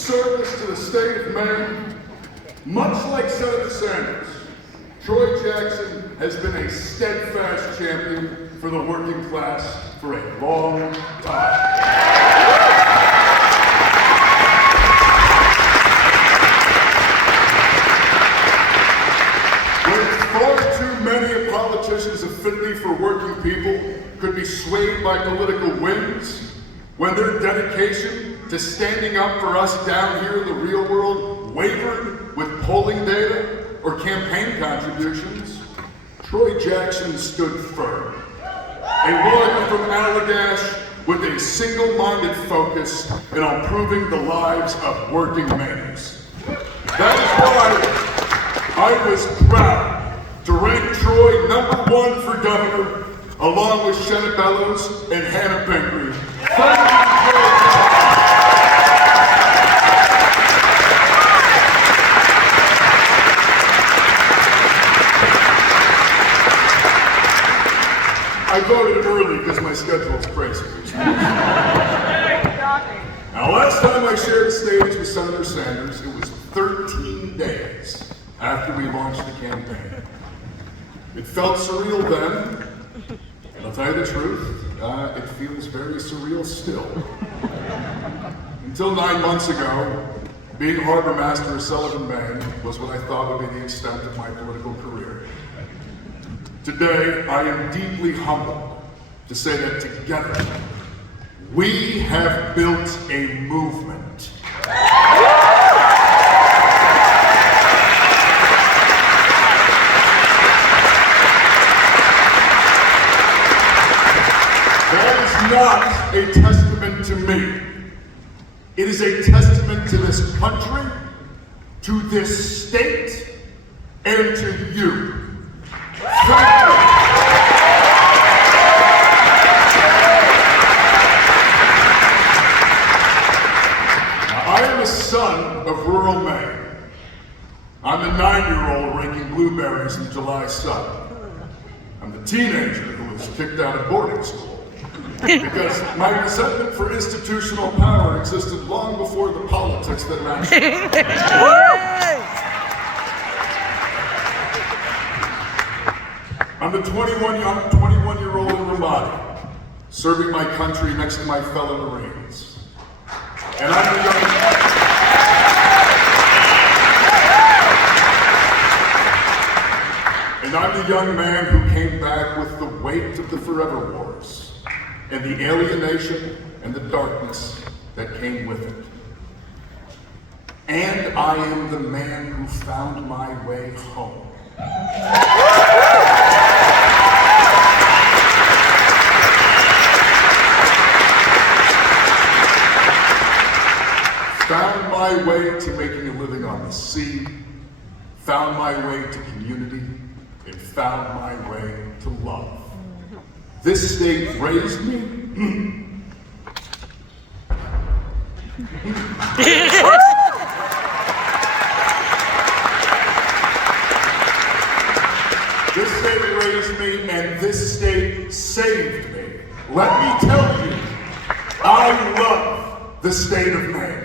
service to the state of Maine, much like Senator Sanders, Troy Jackson has been a steadfast champion for the working class for a long time. Far too many politicians' affinity for working people could be swayed by political winds, when their dedication to standing up for us down here in the real world wavered with polling data or campaign contributions, Troy Jackson stood firm. A lawyer from Allagash with a single-minded focus in improving the lives of working Mainers. That is why I was proud to rank Troy #1 for governor, along with Shanna Bellows and Hannah Pingree. I voted early because my schedule is crazy. Now, last time I shared a stage with Senator Sanders, it was 13 days after we launched the campaign. It felt surreal then, and I'll tell you the truth, it feels very surreal still. Until 9 months ago, being harbor master of Sullivan, Maine was what I thought would be the extent of my political career. Today, I am deeply humbled to say that together, we have built a movement. Not a testament to me. It is a testament to this country, to this state, and to you. Thank you. Now, I am a son of rural Maine. I'm the 9-year-old raking blueberries in the July sun. I'm the teenager who was kicked out of boarding school. Because my resentment for institutional power existed long before the politics that mattered. I'm the 21-year-old in Ramadi, serving my country next to my fellow Marines. And I'm the young man who came back with the weight of the forever wars and the alienation and the darkness that came with it. And I am the man who found my way home. Found my way to making a living on the sea, found my way to community, and found my way to love. This state raised me. This state raised me, and this state saved me. Let me tell you, I love the state of Maine.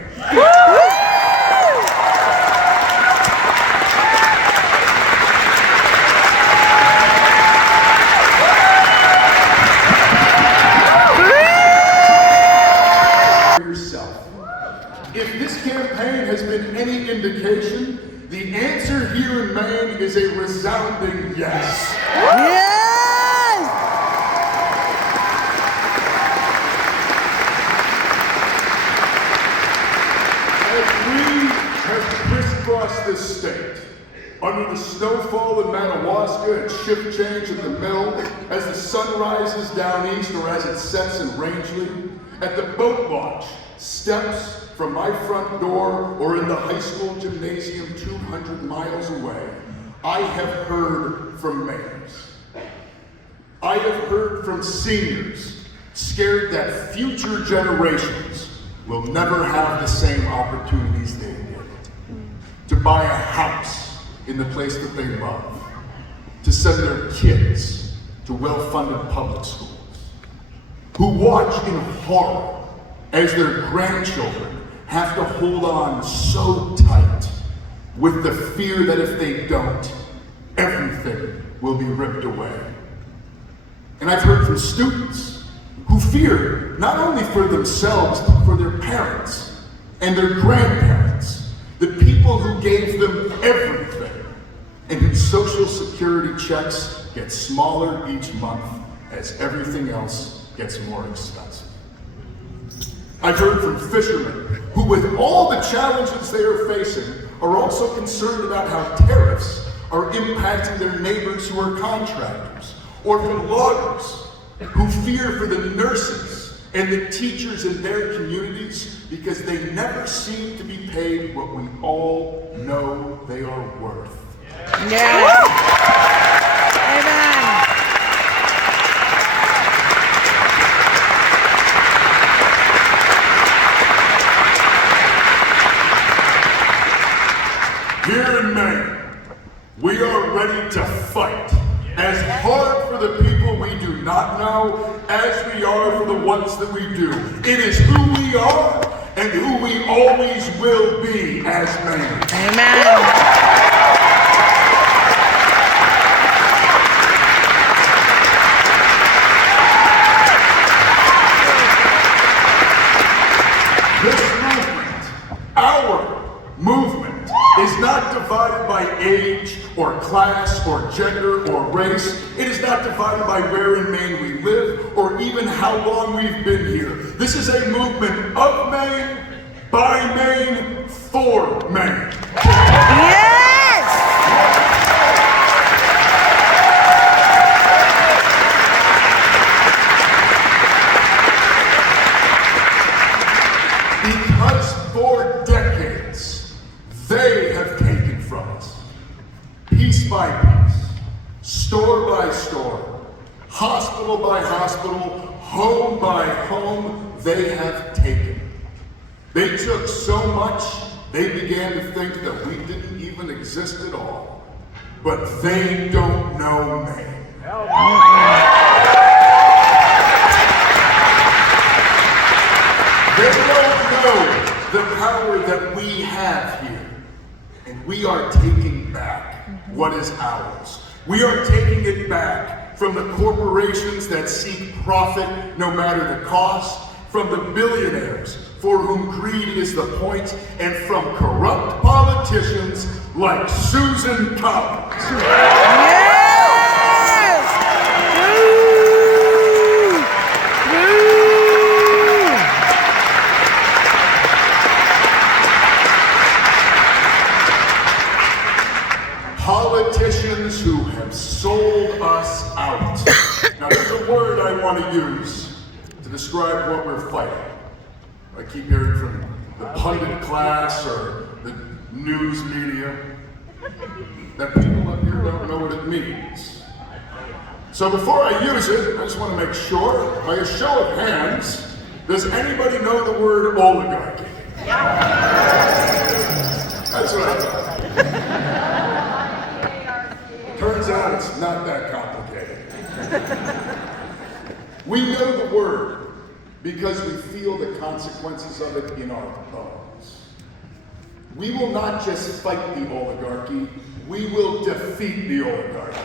If this campaign has been any indication, the answer here in Maine is a resounding yes. Yes! As we have crisscrossed this state, under the snowfall in Madawaska and shift change at the mill, as the sun rises down east or as it sets in Rangeley, at the boat launch, steps from my front door or in the high school gymnasium 200 miles away, I have heard from mayors. I have heard from seniors scared that future generations will never have the same opportunities they did. To buy a house in the place that they love, to send their kids to well-funded public schools, who watch in horror as their grandchildren have to hold on so tight with the fear that if they don't, everything will be ripped away. And I've heard from students who fear not only for themselves, but for their parents and their grandparents, the people who gave them everything, and whose Social Security checks get smaller each month as everything else gets more expensive. I've heard from fishermen who, with all the challenges they are facing, are also concerned about how tariffs are impacting their neighbors who are contractors, or from loggers who fear for the nurses and the teachers in their communities because they never seem to be paid what we all know they are worth. Yes. Amen. Here in Maine, we are ready to fight as hard for the people we do not know as we are for the ones that we do. It is who we are and who we always will be as Maine. Amen. Movement is not divided by age or class or gender or race. It is not divided by where in Maine we live or even how long we've been here. This is a movement of Maine, by Maine, for Maine. Yes! Because for decades, they have taken from us, piece by piece, store by store, hospital by hospital, home by home, they have taken. They took so much, they began to think that we didn't even exist at all. But they don't know Maine. They don't know the power that we have here. And we are taking back what is ours. We are taking it back from the corporations that seek profit no matter the cost, from the billionaires for whom greed is the point, and from corrupt politicians like Susan Collins. Yes! Politicians who have sold us out. Now there's a word I want to use to describe what we're fighting. I keep hearing from the pundit class or the news media that people up here don't know what it means. So before I use it, I just want to make sure, by a show of hands, does anybody know the word oligarchy? That's what I thought. Turns out it's not that complicated. We know the word because we feel the consequences of it in our bones. We will not just fight the oligarchy, we will defeat the oligarchy.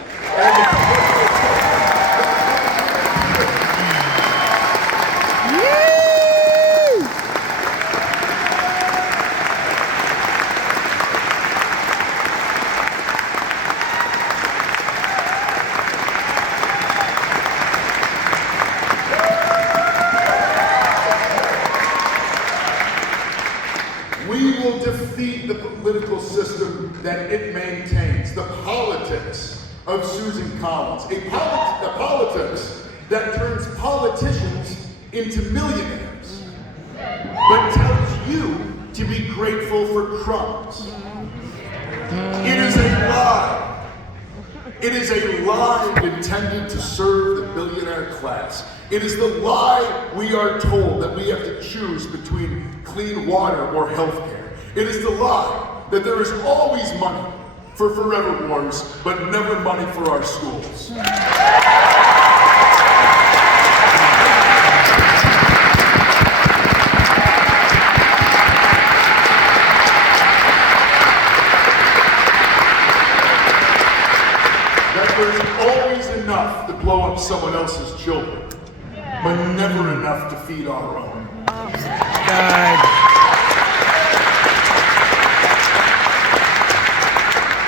We will defeat the political system that it maintains, the politics of Susan Collins, a politics that turns politicians into millionaires, but tells you to be grateful for crumbs. It is a lie. It is a lie intended to serve the billionaire class. It is the lie we are told that we have to choose between clean water or health care. It is the lie that there is always money for forever wars, but never money for our schools. There's always enough to blow up someone else's children, but never enough to feed our own. God.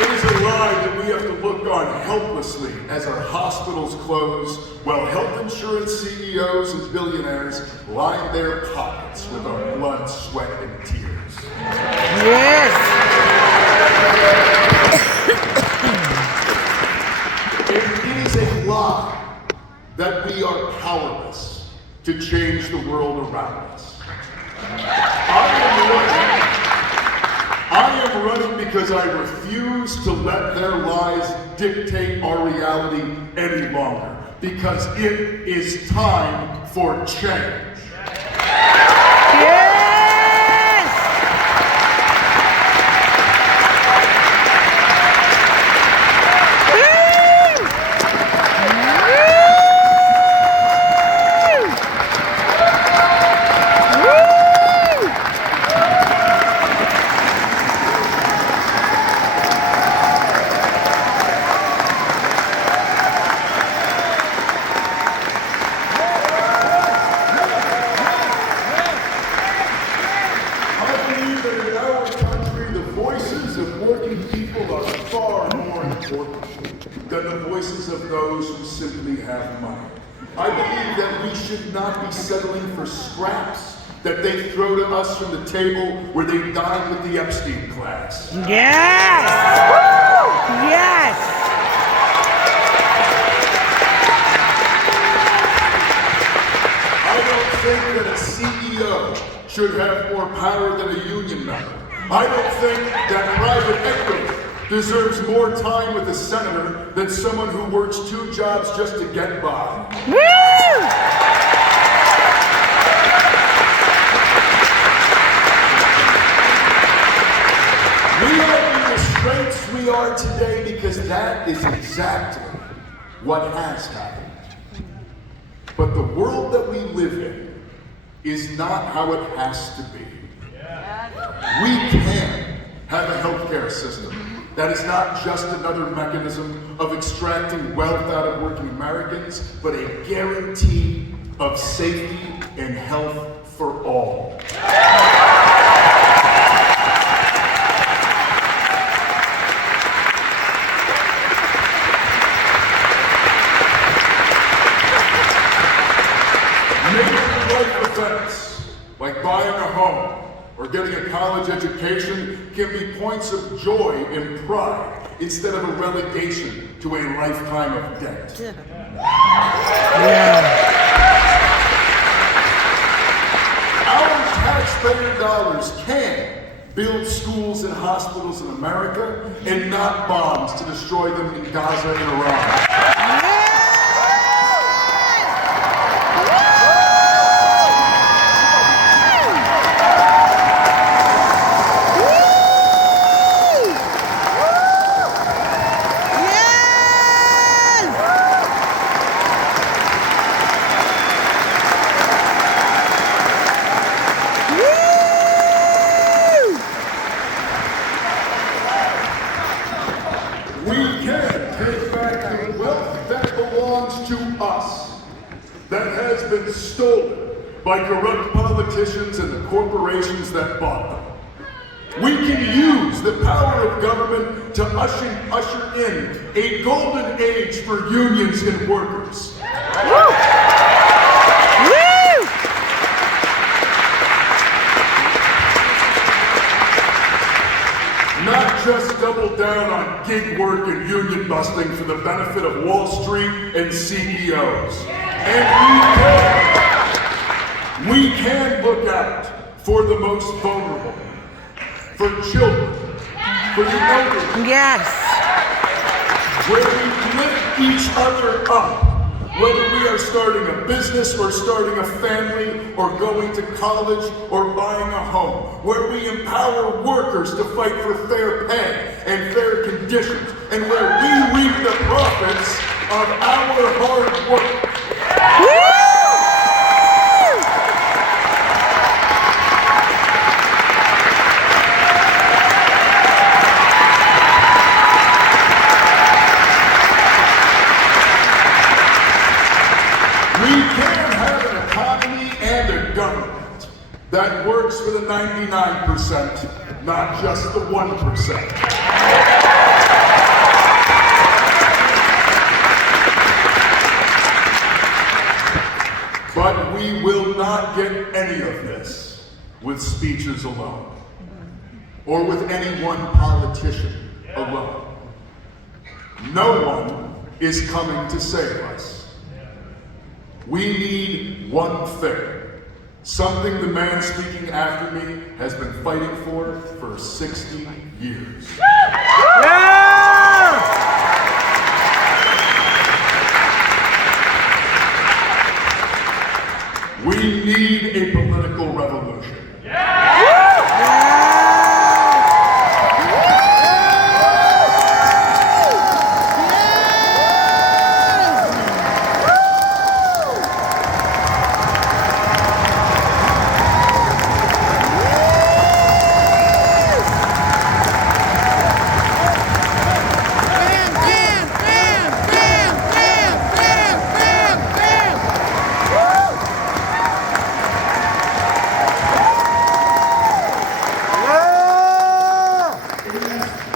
It is a lie that we have to look on helplessly as our hospitals close while health insurance CEOs and billionaires line their pockets with our blood, sweat, and tears. Yes. It is a lie that we are powerless to change the world around us. I am running because I refuse to let their lies dictate our reality any longer, because it is time for change. Yes. Than the voices of those who simply have money. I believe that we should not be settling for scraps that they throw to us from the table where they dine with the Epstein class. Yes! Yes! I don't think that a CEO should have more power than a union member. I don't think that private equity deserves more time with a senator than someone who works 2 jobs just to get by. Woo! We are in the straits we are today because that is exactly what has happened. But the world that we live in is not how it has to be. We can have a healthcare system that is not just another mechanism of extracting wealth out of working Americans, but a guarantee of safety and health for all. Making the right offense, like buying a home, or getting a college education can be points of joy and pride instead of a relegation to a lifetime of debt. Yeah. Our taxpayer dollars can build schools and hospitals in America and not bombs to destroy them in Gaza and Iran. That has been stolen by corrupt politicians and the corporations that bought them. We can use the power of government to usher in a golden age for unions and workers. Woo! Woo! Not just double down on gig work and union busting for the benefit of Wall Street and CEOs. And we can look out for the most vulnerable, for children, for the elderly. Yes. Where we lift each other up, whether we are starting a business or starting a family or going to college or buying a home. Where we empower workers to fight for fair pay and fair conditions. And where we reap the profits of our hard work. that works for the 99%, not just the 1%. But we will not get any of this with speeches alone, or with any one politician alone. No one is coming to save us. We need one thing, something the man speaking after me has been fighting for 60 years. Yeah! We need a political revolution.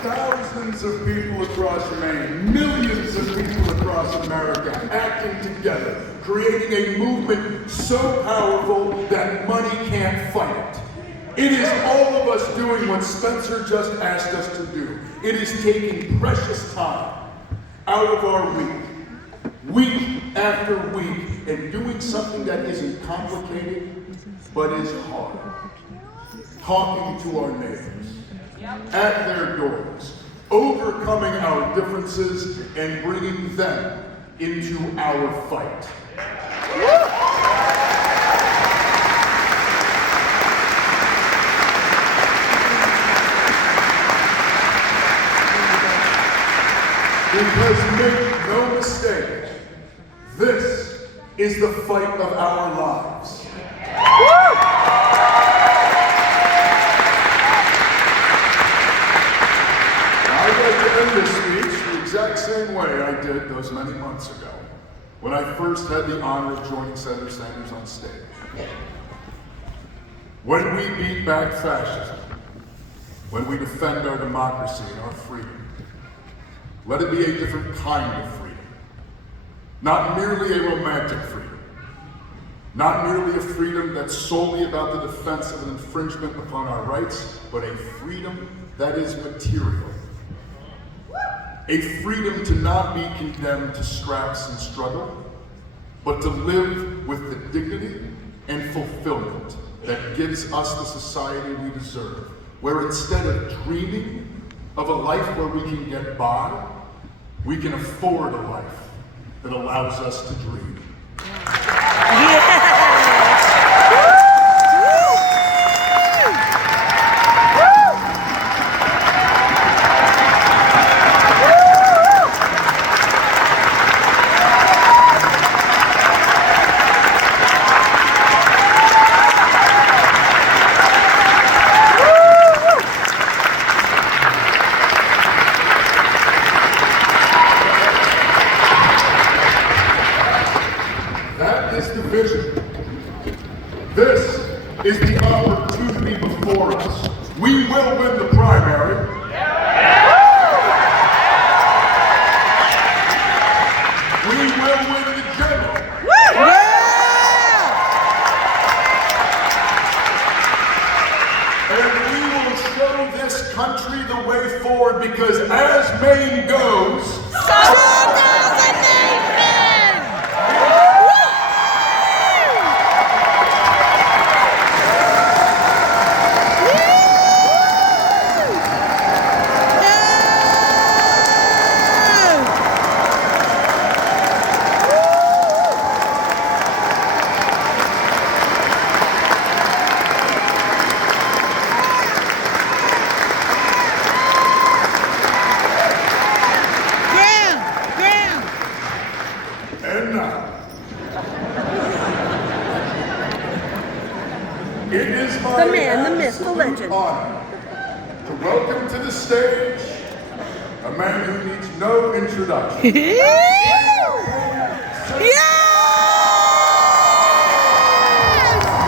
Thousands of people across Maine, millions of people across America acting together, creating a movement so powerful that money can't fight it. It is all of us doing what Spencer just asked us to do. It is taking precious time out of our week after week, and doing something that isn't complicated, but is hard. Talking to our neighbors, at their doors, overcoming our differences and bringing them into our fight. Because make no mistake, this is the fight of our lives. I'd like to end this speech the exact same way I did those many months ago, when I first had the honor of joining Senator Sanders on stage. When we beat back fascism, when we defend our democracy and our freedom, let it be a different kind of freedom. Not merely a romantic freedom. Not merely a freedom that's solely about the defense of an infringement upon our rights, but a freedom that is material. A freedom to not be condemned to scraps and struggle, but to live with the dignity and fulfillment that gives us the society we deserve, where instead of dreaming of a life where we can get by, we can afford a life that allows us to dream. This is the opportunity before us. We will win the primary. We will win the general. And we will show this country the way forward, because as Maine goes, So goes the nation! It is my The man, the myth, the legend. honor to welcome to the stage a man who needs no introduction. Yeah!